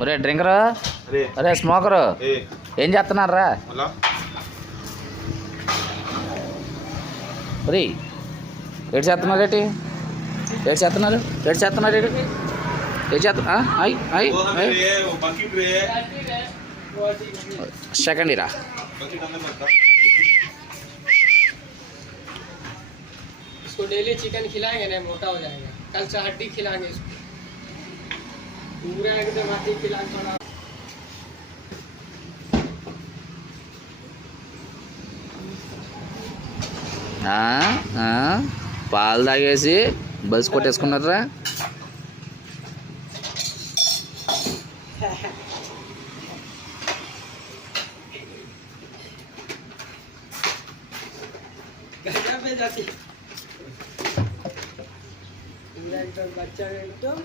ఒరే డ్రింకరు, అరే స్మోకరు, ఏం చేస్తున్నారా? ఒరే ఏడు చేస్తున్నారు ఏంటి? ఏడు చేస్తున్నారు ఏడు చేస్తున్నారు ఏంటి? ఏడు చేస్తున్నా సెకండ్ ఇరా. इसको डेली चिकन खिलाएंगे ना मोटा हो जाएगा। कल से हड्डी खिलाएंगे इसको पूरा एकदम हड्डी खिला थोड़ा। పాలు తాగేసి బస్ కొట్టేసుకున్నారా? जाती एकदम बच्चा एकदम